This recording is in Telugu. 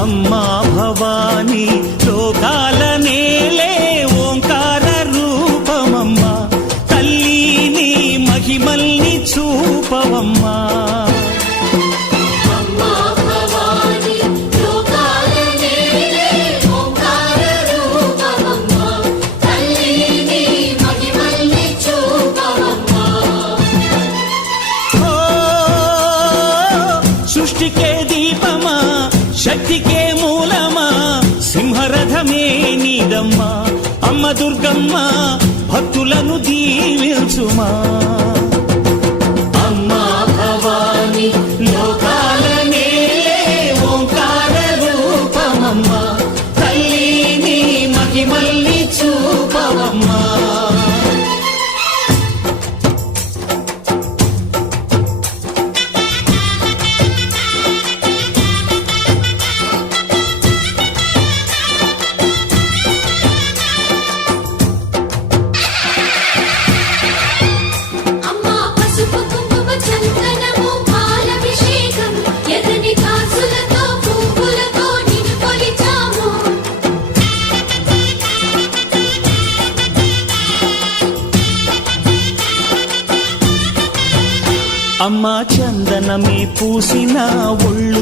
అమ్మా భవాని లోకాల నేలే ఓంకార రూపమమ్మా, తల్లి నీ మహిమల్ని చూపవమ్మా. సృష్టికే దీపమా, శక్తికే మూలమా, సింహరథమే నీదమ్మా. అమ్మ దుర్గమ్మ భక్తులను దీవించుమా. అమ్మా భవాని లోకాల నేలే ఓంకార రూపమమ్మా, తల్లి నీ మహిమల్ని చూపవమ్మా. అమ్మా చందనమే పూసిన ఒళ్ళు